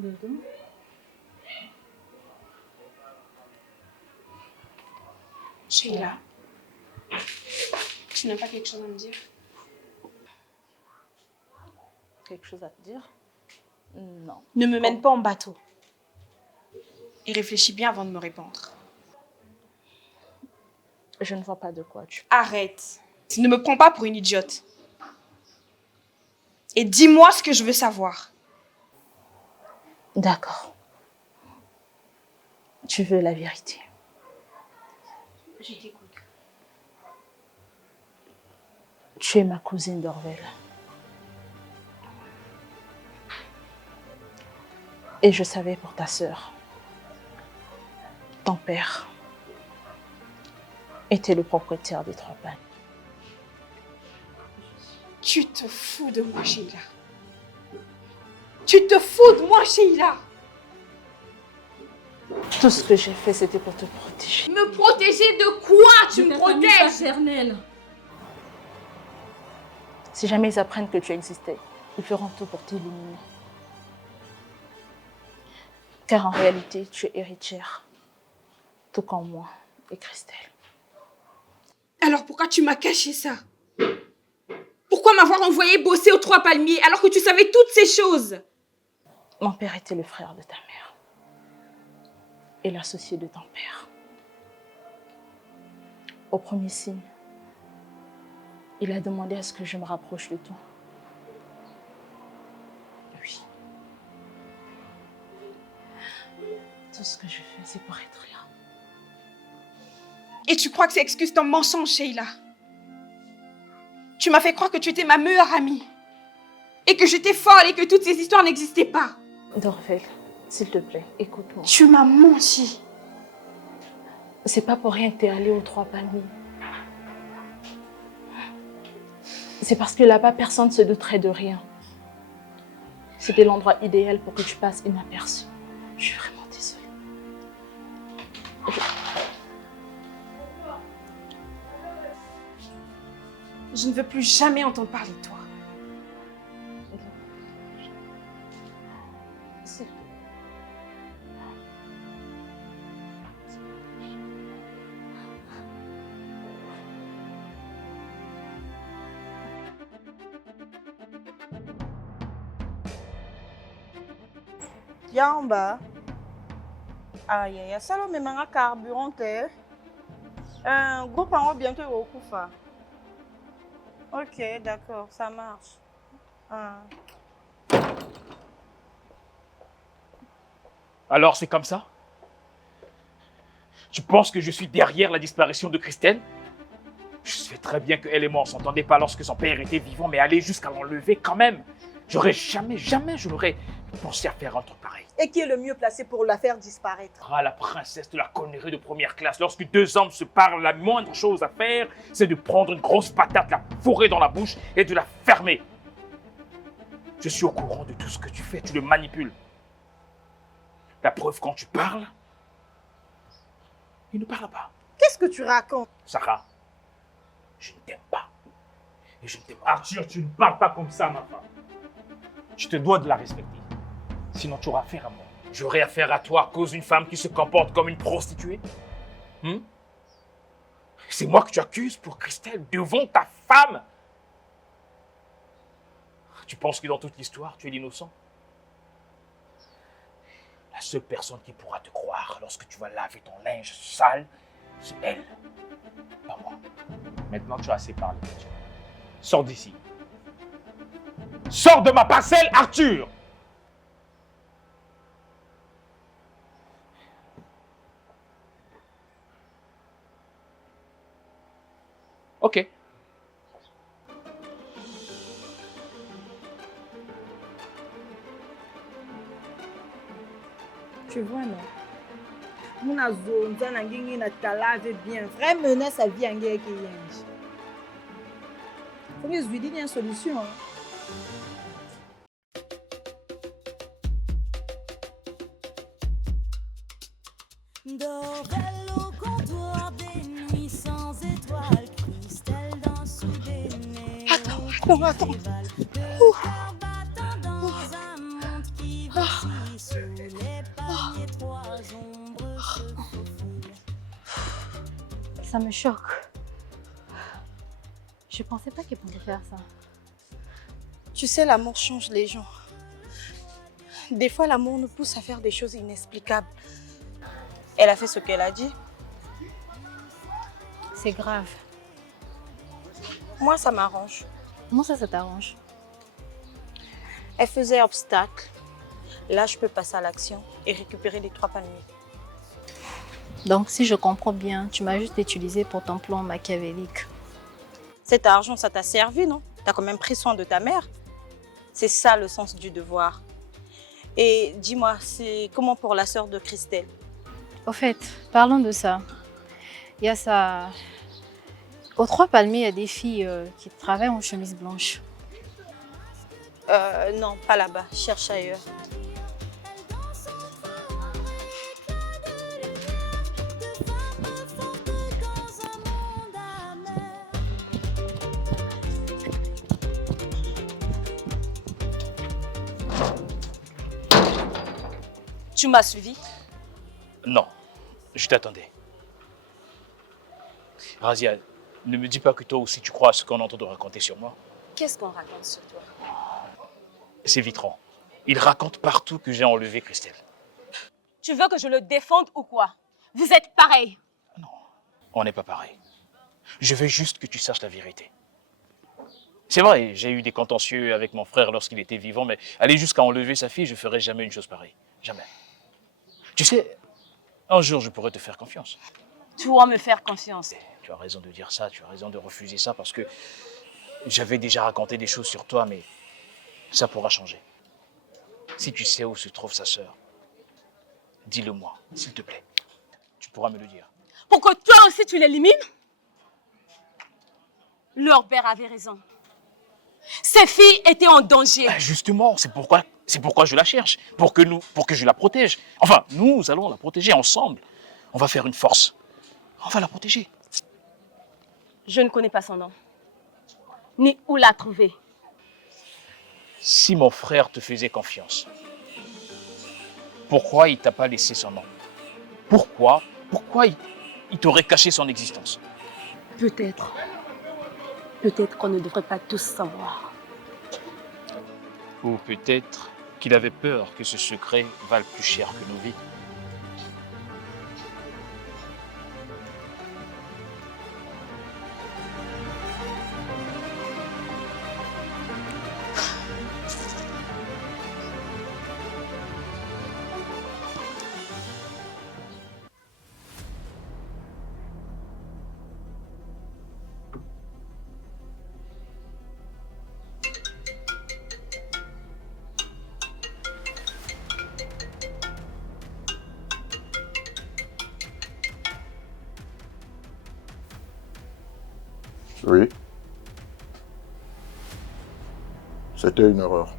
Dedans. Sheila, tu n'as pas quelque chose à me dire? Quelque chose à te dire? Non. Ne me mène pas en bateau. Et réfléchis bien avant de me répondre. Je ne vois pas de quoi tu... Arrête. Ne me prends pas pour une idiote. Et dis-moi ce que je veux savoir. D'accord. Tu veux la vérité. Je t'écoute. Tu es ma cousine d'Orvel. Et je savais pour ta sœur. Ton père était le propriétaire des 3 palmes. Tu te fous de moi, Sheila. Tu te fous de moi, Sheila. Tout ce que j'ai fait, c'était pour te protéger. Me protéger de quoi? Tu me protèges? Paternelle. Si jamais ils apprennent que tu existais, ils feront tout pour t'éliminer. Car en réalité, tu es héritière. Tout comme moi et Christelle. Alors pourquoi tu m'as caché ça? Pourquoi m'avoir envoyé bosser aux 3 palmiers alors que tu savais toutes ces choses? Mon père était le frère de ta mère. Et l'associé de ton père. Au premier signe, il a demandé à ce que je me rapproche de toi. Oui. Tout ce que je fais, c'est pour être là. Et tu crois que c'est excuse ton mensonge, Sheila? Tu m'as fait croire que tu étais ma meilleure amie. Et que j'étais folle et que toutes ces histoires n'existaient pas. Dorvel, s'il te plaît, écoute-moi. Tu m'as menti. C'est pas pour rien que t'es allée aux 3 palmiers. C'est parce que là-bas, personne ne se douterait de rien. C'était l'endroit idéal pour que tu passes inaperçu. Je suis vraiment désolée. Je ne veux plus jamais entendre parler de toi. S'il te plaît. Yamba. Aïe, aïe, aïe, ça là, même un carburant, un groupe en haut bientôt au Koufa. Ok, d'accord, ça marche. Ah. Alors c'est comme ça? Tu penses que je suis derrière la disparition de Christelle? Je sais très bien qu'elle et moi on s'entendait pas lorsque son père était vivant, mais aller jusqu'à l'enlever quand même. J'aurais jamais je n'aurais pensé à faire un truc pareil. Et qui est le mieux placé pour la faire disparaître? Ah, la princesse de la connerie de première classe. Lorsque 2 hommes se parlent, la moindre chose à faire, c'est de prendre une grosse patate, la fourrer dans la bouche et de la fermer. Je suis au courant de tout ce que tu fais, tu le manipules. La preuve, quand tu parles, il ne parle pas. Qu'est-ce que tu racontes? Sarah, je ne t'aime pas. Et je ne t'aime pas. Arthur, tu ne parles pas comme ça, ma femme. Je te dois de la respecter. Sinon, tu auras affaire à moi. J'aurai affaire à toi à cause d'une femme qui se comporte comme une prostituée? C'est moi que tu accuses pour Christelle devant ta femme? Tu penses que dans toute l'histoire, tu es l'innocent? La seule personne qui pourra te croire lorsque tu vas laver ton linge sale, c'est elle, pas moi. Maintenant, tu as assez parlé. Sors d'ici. Sors de ma parcelle, Arthur! Ok. Tu vois, non? Mon zone, ça n'a pas lavé bien. Vrai menace à vie en guerre qui est. Faut que je lui dise une solution. Dorvel au comptoir des nuits sans étoiles, Christelle dans sous des nez. Attends. Le cœur battant dans un monde qui vacille sur Ça me choque. Je pensais pas qu'elle pouvait faire ça. Tu sais, l'amour change les gens. Des fois, l'amour nous pousse à faire des choses inexplicables. Elle a fait ce qu'elle a dit. C'est grave. Moi, ça m'arrange. Comment ça t'arrange? Elle faisait obstacle. Là, je peux passer à l'action et récupérer les 3 palmiers. Donc, si je comprends bien, tu m'as juste utilisé pour ton plan machiavélique. Cet argent, ça t'a servi, non? T'as quand même pris soin de ta mère. C'est ça le sens du devoir. Et dis-moi, c'est comment pour la sœur de Christelle? Au fait, parlons de ça. Il y a ça... Aux 3 palmiers, il y a des filles qui travaillent en chemise blanche. Non, pas là-bas. Cherche ailleurs. Tu m'as suivi? Non, je t'attendais. Razia, ne me dis pas que toi aussi tu crois à ce qu'on entend de raconter sur moi. Qu'est-ce qu'on raconte sur toi? C'est Vitran. Il raconte partout que j'ai enlevé Christelle. Tu veux que je le défende ou quoi? Vous êtes pareils. Non, on n'est pas pareil. Je veux juste que tu saches la vérité. C'est vrai, j'ai eu des contentieux avec mon frère lorsqu'il était vivant, mais aller jusqu'à enlever sa fille, je ne ferai jamais une chose pareille. Jamais. Tu sais, un jour, je pourrais te faire confiance. Toi me faire confiance. Tu as raison de dire ça, tu as raison de refuser ça, parce que j'avais déjà raconté des choses sur toi, mais ça pourra changer. Si tu sais où se trouve sa sœur, dis-le-moi, s'il te plaît. Tu pourras me le dire. Pour que toi aussi tu l'élimines? Leur père avait raison. Ces filles étaient en danger. Justement, c'est pourquoi je la cherche, pour que je la protège. Enfin, nous allons la protéger ensemble. On va faire une force. On va la protéger. Je ne connais pas son nom, ni où la trouver. Si mon frère te faisait confiance, pourquoi il t'a pas laissé son nom? Pourquoi il t'aurait caché son existence? Peut-être qu'on ne devrait pas tous savoir. Ou peut-être qu'il avait peur que ce secret vale plus cher que nos vies. Oui. C'était une erreur.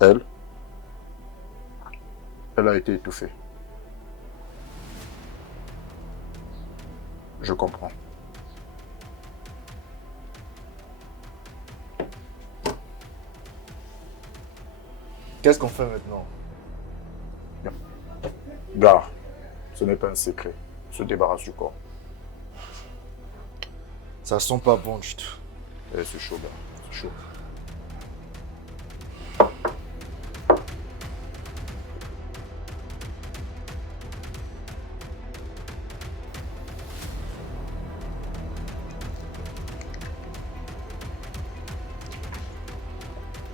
Elle a été étouffée. Je comprends. Qu'est-ce qu'on fait maintenant? Gare, ce n'est pas un secret. Se débarrasse du corps. Ça sent pas bon du tout. C'est chaud, gars. C'est chaud.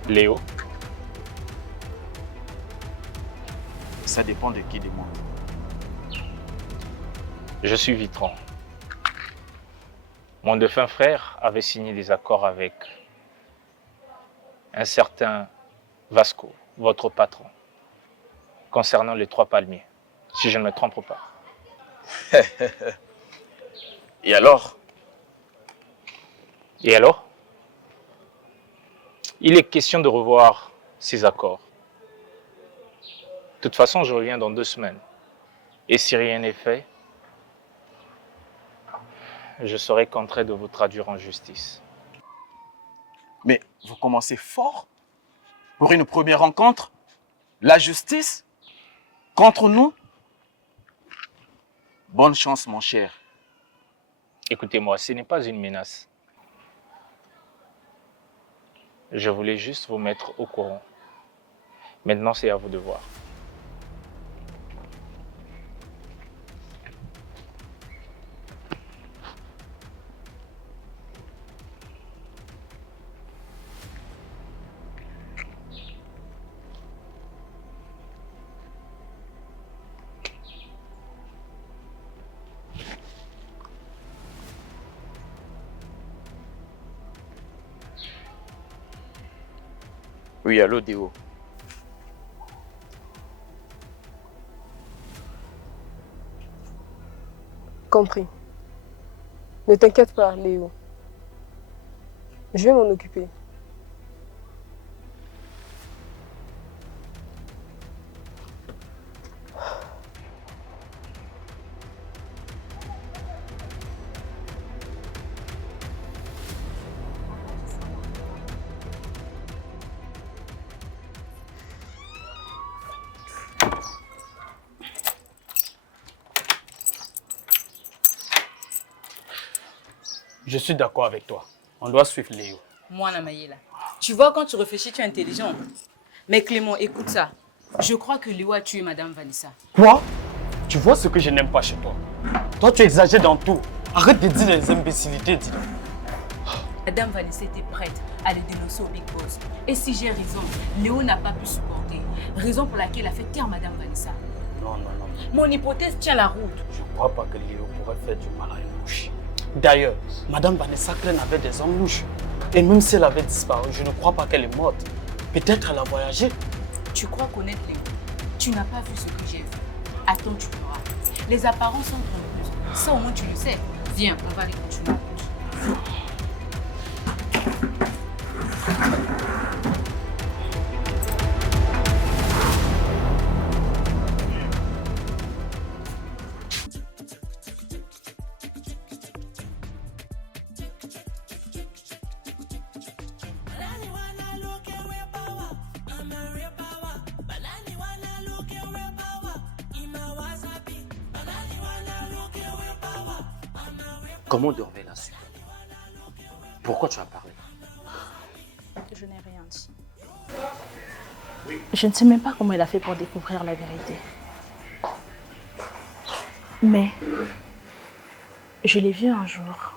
Léo, Ça dépend de qui demande. je suis Vitran. Mon défunt frère avait signé des accords avec un certain Vasco, votre patron, concernant les 3 palmiers, si je ne me trompe pas. Et alors? Et alors? Il est question de revoir ces accords. De toute façon, je reviens dans 2 semaines. Et si rien n'est fait, je serai contraint de vous traduire en justice. Mais vous commencez fort. Pour une première rencontre, la justice contre nous? Bonne chance, mon cher. Écoutez-moi, ce n'est pas une menace. Je voulais juste vous mettre au courant. Maintenant, c'est à vous de voir. Oui, allô, Déo. Compris. Ne t'inquiète pas, Léo. Je vais m'en occuper. Je suis d'accord avec toi. On doit suivre Léo. Moi, Namayela. Tu vois, quand tu réfléchis, tu es intelligent. Mais Clément, écoute ça. Je crois que Léo a tué Madame Vanessa. Quoi? Tu vois ce que je n'aime pas chez toi? Toi, tu exagères dans tout. Arrête de dire des imbécilités, dis. Madame Vanessa était prête à le dénoncer au Big Boss. Et si j'ai raison, Léo n'a pas pu supporter. Raison pour laquelle il a fait taire Madame Vanessa. Non. Mon hypothèse tient la route. Je ne crois pas que Léo pourrait faire du mal à une louche. D'ailleurs, Madame Vanessa Klein avait des hommes louches. Et même si elle avait disparu, je ne crois pas qu'elle est morte. Peut-être elle a voyagé. Tu crois connaître Léo? Tu n'as pas vu ce que j'ai vu. Attends, tu verras. Les apparences sont trompeuses. Ça, au moins, tu le sais. Viens, on va aller continuer. Comment Dorvel a su? Pourquoi tu as parlé? Je n'ai rien dit. Je ne sais même pas comment il a fait pour découvrir la vérité. Mais je l'ai vue un jour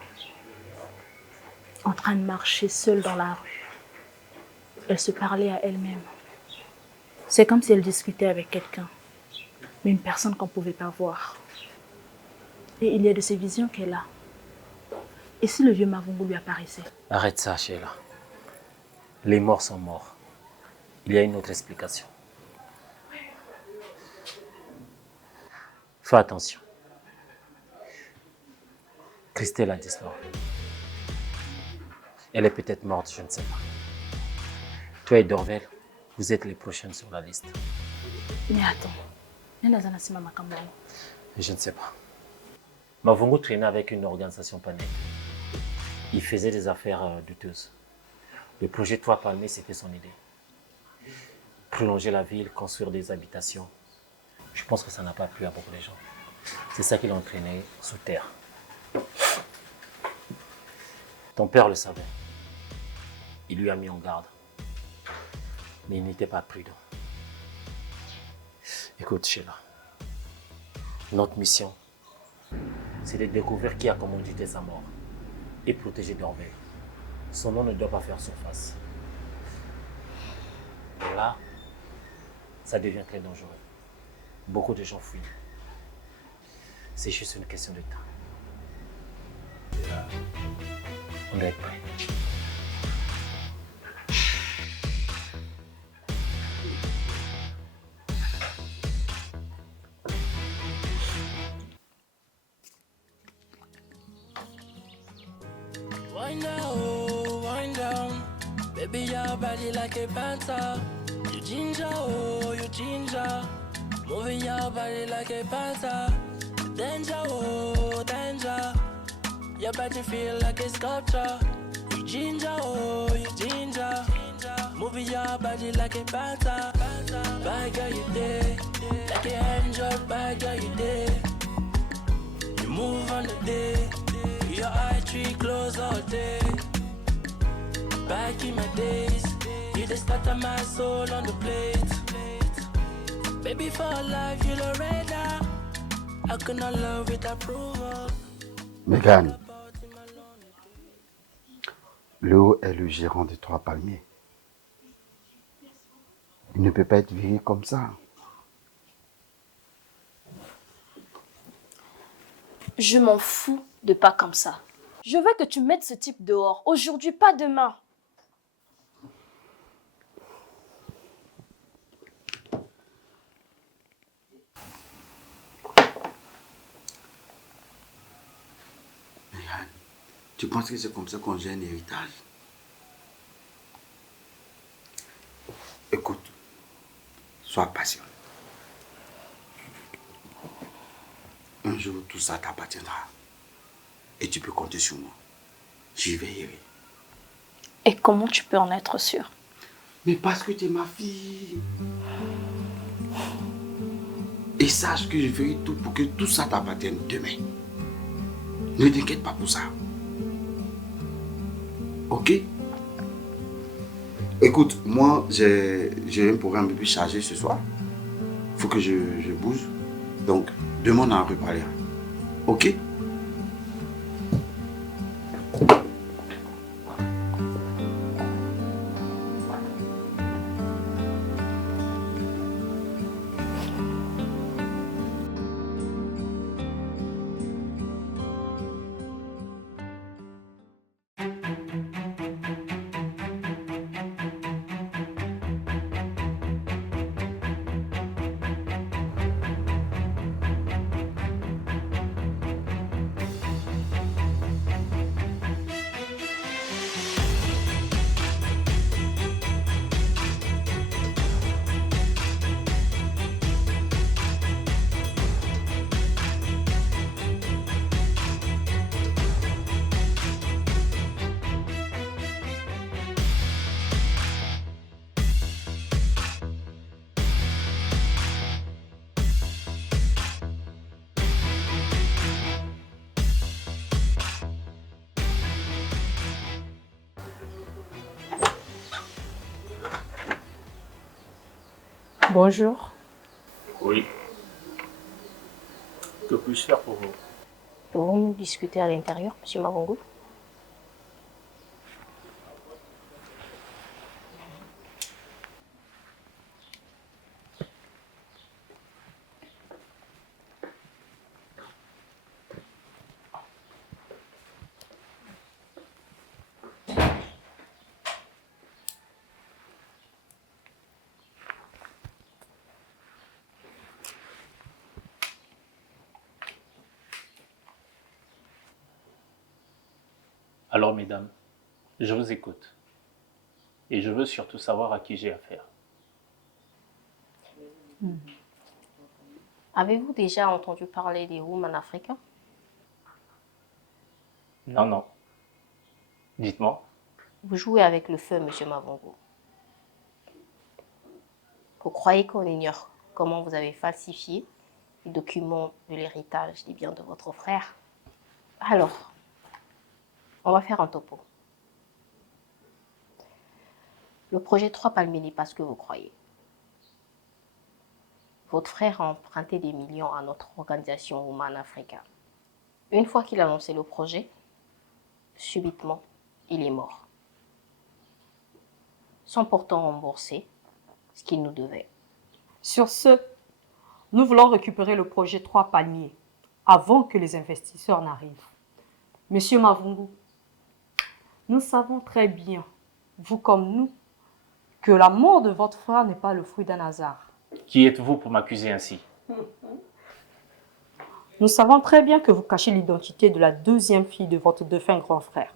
en train de marcher seule dans la rue. Elle se parlait à elle-même. C'est comme si elle discutait avec quelqu'un, mais une personne qu'on ne pouvait pas voir. Et il y a de ces visions qu'elle a. Et si le vieux Mavungu lui apparaissait? Arrête ça, Sheila. Les morts sont morts. Il y a une autre explication. Fais attention. Christelle a disparu. Elle est peut-être morte, je ne sais pas. Toi et Dorvel, vous êtes les prochaines sur la liste. Mais attends. Je ne sais pas. Mavungu traînait avec une organisation panette. Il faisait des affaires douteuses. Le projet 3 Palmés, c'était son idée. Prolonger la ville, construire des habitations. Je pense que ça n'a pas plu à beaucoup de gens. C'est ça qui l'a entraîné sous terre. Ton père le savait. Il lui a mis en garde. Mais il n'était pas prudent. Écoute, Sheila. Notre mission, c'est de découvrir qui a commandité sa mort et protéger Dorvel. Son nom ne doit pas faire surface. Et là, ça devient très dangereux. Beaucoup de gens fuient. C'est juste une question de temps. On doit être prêt. Wind down, baby, your body like a panther. You ginger, oh, you ginger. Moving your body like a panther. Danger, oh, danger. Your body feel like a sculpture. You ginger, oh, you ginger. Moving your body like a panther. Bad girl, you there. Like an angel, bad girl, you there. move on the day. Your eye tree close all day. Back in my days, you just started my soul on the plate. Baby, for life, you Loretta. I could not love with approval. Megan, Léo est le gérant des Trois Palmiers. Il ne peut pas être viré comme ça. Je m'en fous de pas comme ça. Je veux que tu mettes ce type dehors. Aujourd'hui, pas demain. Megan, tu penses que c'est comme ça qu'on gère un héritage? Écoute, sois patient. Un jour, tout ça t'appartiendra. Et tu peux compter sur moi. J'y veillerai. Et comment tu peux en être sûr? Mais parce que tu es ma fille. Et sache que je ferai tout pour que tout ça t'appartienne demain. Ne t'inquiète pas pour ça. Ok? Écoute, moi, j'ai un programme un peu plus chargé ce soir. Il faut que je bouge. Donc, demain, on en reparlera. Ok? Bonjour. Oui. Que puis-je faire pour vous? Pouvons-nous discuter à l'intérieur, monsieur Mavungu? Alors, mesdames, je vous écoute. Et je veux surtout savoir à qui j'ai affaire. Avez-vous déjà entendu parler des Women africains? Non, non. Dites-moi. Vous jouez avec le feu, monsieur Mavungu. Vous croyez qu'on ignore comment vous avez falsifié les documents de l'héritage des biens de votre frère? Alors, on va faire un topo. Le projet Trois Palmiers n'est pas ce que vous croyez. Votre frère a emprunté des millions à notre organisation Women Africa. Une fois qu'il a lancé le projet, subitement, il est mort. Sans pourtant rembourser ce qu'il nous devait. Sur ce, nous voulons récupérer le projet Trois Palmiers avant que les investisseurs n'arrivent. Monsieur Mavungu, nous savons très bien, vous comme nous, que la mort de votre frère n'est pas le fruit d'un hasard. Qui êtes-vous pour m'accuser ainsi? Nous savons très bien que vous cachez l'identité de la deuxième fille de votre défunt grand frère.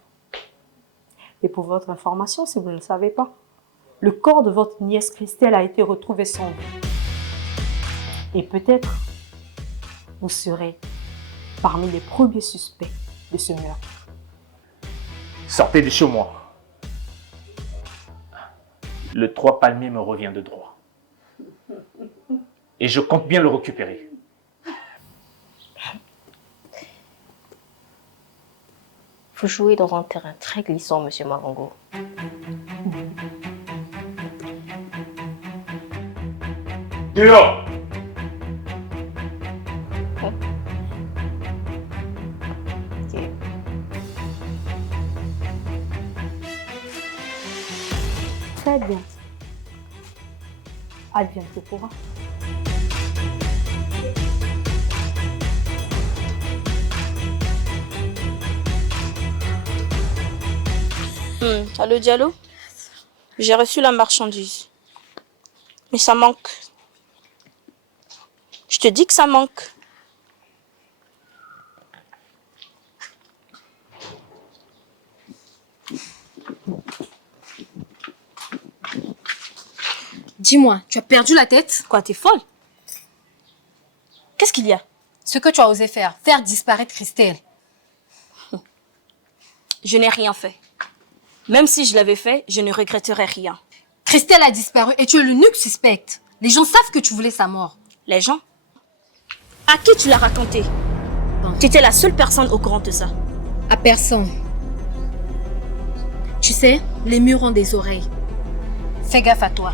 Et pour votre information, si vous ne le savez pas, le corps de votre nièce Christelle a été retrouvé sans vie. Et peut-être, vous serez parmi les premiers suspects de ce meurtre. Sortez de chez moi. Le Trois Palmiers me revient de droit. Et je compte bien le récupérer. Vous jouez dans un terrain très glissant, monsieur Mavongo. Dehors! Très bien. Advienne que pourra. Allô Diallo? J'ai reçu la marchandise. Mais ça manque. Je te dis que ça manque. Dis-moi, tu as perdu la tête? Quoi, t'es folle? Qu'est-ce qu'il y a? Ce que tu as osé faire disparaître Christelle. Je n'ai rien fait. Même si je l'avais fait, je ne regretterais rien. Christelle a disparu et tu es l'unique suspect. Les gens savent que tu voulais sa mort. Les gens? À qui tu l'as raconté? Tu étais la seule personne au courant de ça. À personne. Tu sais, les murs ont des oreilles. Fais gaffe à toi.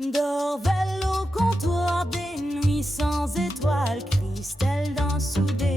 Dorvel au comptoir des nuits sans étoiles, Christelle dans sous des